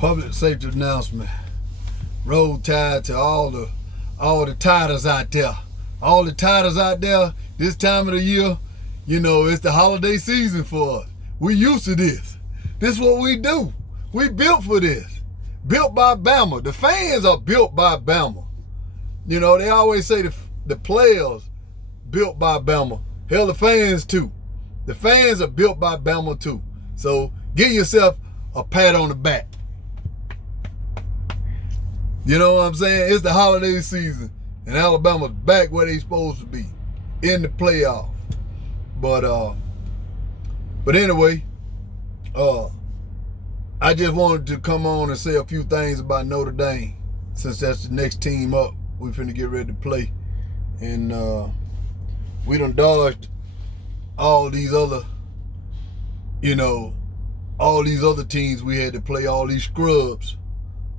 Public safety announcement. Roll Tide to all the tiders out there. All the tiders out there, this time of the year, it's the holiday season for us. We used to this. This is what we do. We built for this. Built by Bama. The fans are built by Bama. They always say the players built by Bama. Hell, the fans too. The fans are built by Bama too. So give yourself a pat on the back. You know what I'm saying? It's the holiday season, and Alabama's back where they supposed to be, in the playoff. But anyway, I just wanted to come on and say a few things about Notre Dame, since that's the next team up. We finna get ready to play, and we done dodged all these other, all these other teams we had to play, all these scrubs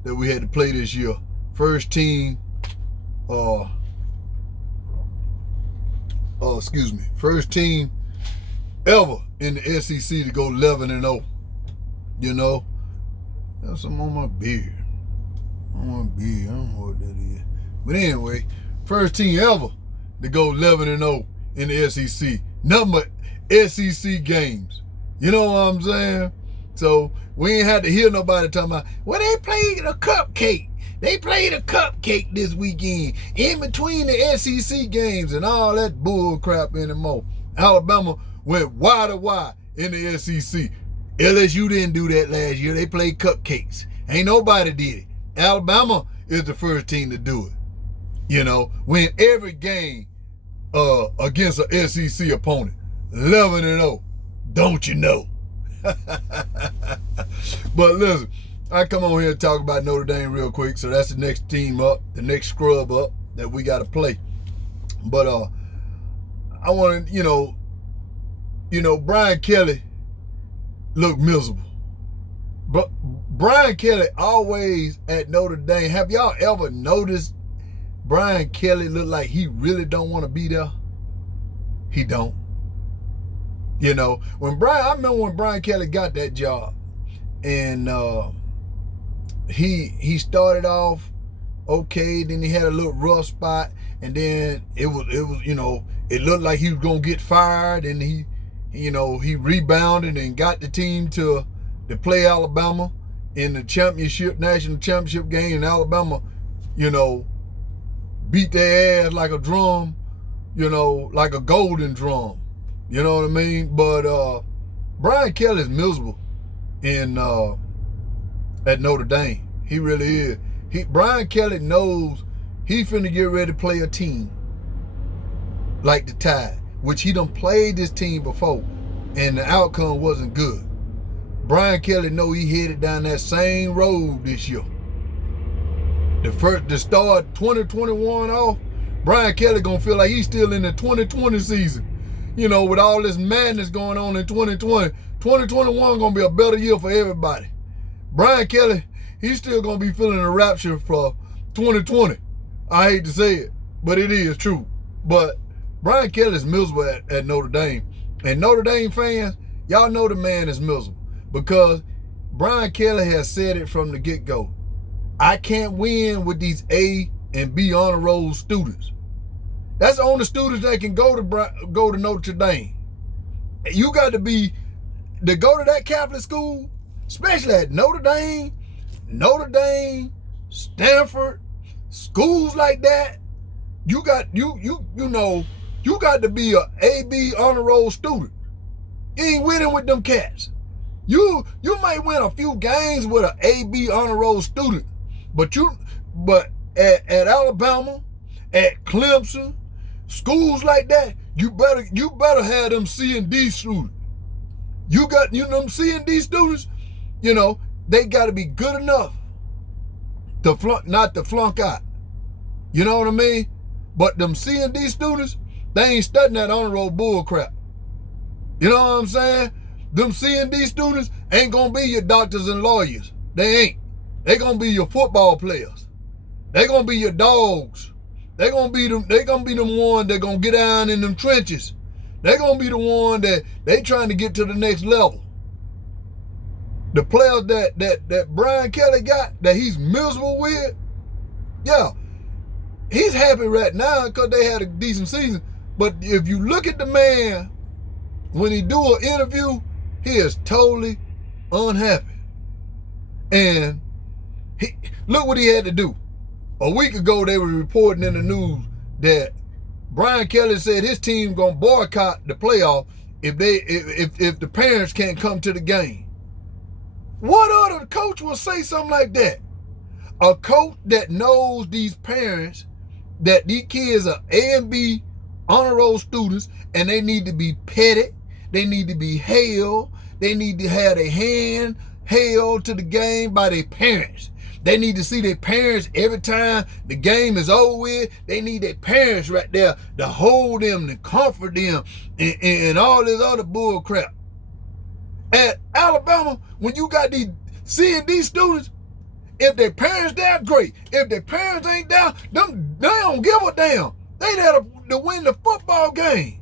that we had to play this year. First team, first team ever in the SEC to go 11-0. That's something on my beard. I don't know what that is. But anyway, first team ever to go 11-0 in the SEC. Number SEC games. You know what I'm saying? So we ain't had to hear nobody talking about, well, they played a cupcake. They played a cupcake this weekend in between the SEC games and all that bull crap anymore. Alabama went wide in the SEC. LSU didn't do that last year. They played cupcakes. Ain't nobody did it. Alabama is the first team to do it. Win every game against an SEC opponent. 11-0. Don't you know? But listen, I come on here and talk about Notre Dame real quick. So that's the next team up, the next scrub up that we got to play. But I want to, Brian Kelly looked miserable. But Brian Kelly always at Notre Dame. Have y'all ever noticed Brian Kelly look like he really don't want to be there? He don't. I remember when Brian Kelly got that job, and he started off okay, then he had a little rough spot, and then it was it looked like he was gonna get fired, and he rebounded and got the team to play Alabama in the national championship game, and Alabama, beat their ass like a drum, like a golden drum. You know what I mean? But Brian Kelly's miserable at Notre Dame. He really is. Brian Kelly knows he finna get ready to play a team like the Tide, which he done played this team before, and the outcome wasn't good. Brian Kelly know he headed down that same road this year. The start 2021 off, Brian Kelly gonna feel like he's still in the 2020 season. With all this madness going on in 2020, 2021 gonna be a better year for everybody. Brian Kelly, he's still gonna be feeling the rapture for 2020. I hate to say it, but it is true. But Brian Kelly's miserable at Notre Dame. And Notre Dame fans, y'all know the man is miserable, because Brian Kelly has said it from the get-go. I can't win with these A and B honor roll students. That's the only students that can go to Notre Dame. You got to go to that Catholic school, especially at Notre Dame, Stanford, schools like that. You got to be a AB honor roll student. You ain't winning with them cats. You might win a few games with an AB honor roll student, but at Alabama, at Clemson, schools like that, you better have them C and D students. You got them C and D students, they got to be good enough to not to flunk out. You know what I mean? But them C and D students, they ain't studying that honor roll bull crap. You know what I'm saying? Them C and D students ain't gonna be your doctors and lawyers. They ain't. They gonna be your football players. They gonna be your dogs. They gonna be them one that gonna get down in them trenches. They gonna be the one that they trying to get to the next level. The players that Brian Kelly got, that he's miserable with, yeah, he's happy right now because they had a decent season. But if you look at the man, when he do an interview, he is totally unhappy. And look what he had to do. A week ago, they were reporting in the news that Brian Kelly said his team gonna boycott the playoff if the parents can't come to the game. What other coach will say something like that? A coach that knows these parents, that these kids are A and B honor roll students, and they need to be petted, they need to be held, they need to have their hand held to the game by their parents. They need to see their parents every time the game is over with. They need their parents right there to hold them, to comfort them, and all this other bull crap. At Alabama, when you got these C&D students, if their parents there, great. If their parents ain't there, they don't give a damn. They there to win the football game.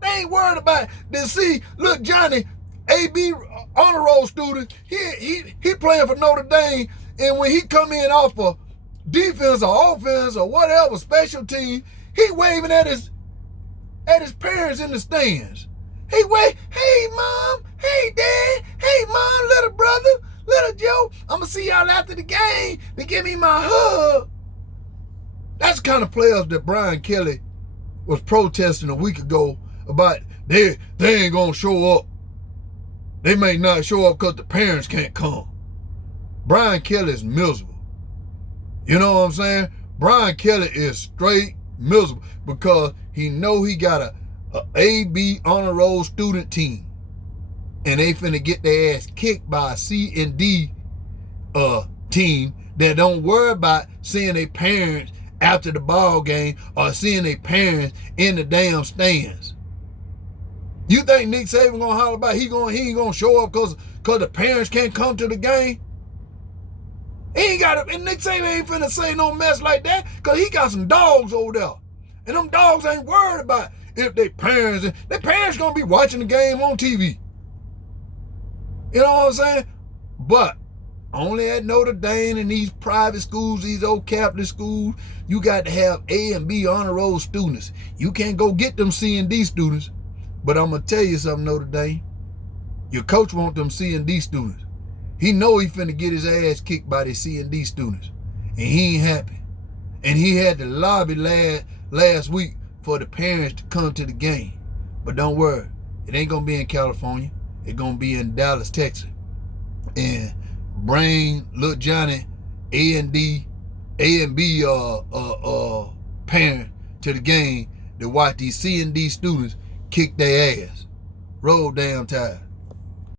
They ain't worried about it. See, look, Johnny, AB honor roll student, he playing for Notre Dame, and when he come in off of defense or offense or whatever, special team, he waving at his parents in the stands. He wave, hey mom, hey dad, hey mom, little brother, little Joe, I'm gonna see y'all after the game to give me my hug. That's the kind of players that Brian Kelly was protesting a week ago about. They ain't gonna show up. They may not show up because the parents can't come. Brian Kelly is miserable. You know what I'm saying? Brian Kelly is straight miserable because he know he got a AB honor roll student team, and they finna get their ass kicked by a C&D team that don't worry about seeing their parents after the ball game or seeing their parents in the damn stands. You think Nick Saban gonna holler about he ain't gonna show up because the parents can't come to the game? And Nick Saban ain't finna say no mess like that because he got some dogs over there. And them dogs ain't worried about if their parents gonna be watching the game on TV. You know what I'm saying? But only at Notre Dame and these private schools, these old Catholic schools, you got to have A and B honor roll students. You can't go get them C&D students. But I'm gonna tell you something, Notre Dame. Your coach want them C&D students. He know he finna get his ass kicked by the C&D students. And he ain't happy. And he had to lobby last week for the parents to come to the game. But don't worry, it ain't gonna be in California. It's gonna be in Dallas, Texas. And bring little Johnny A and B parent to the game to watch these C&D students kick their ass. Roll damn Tide.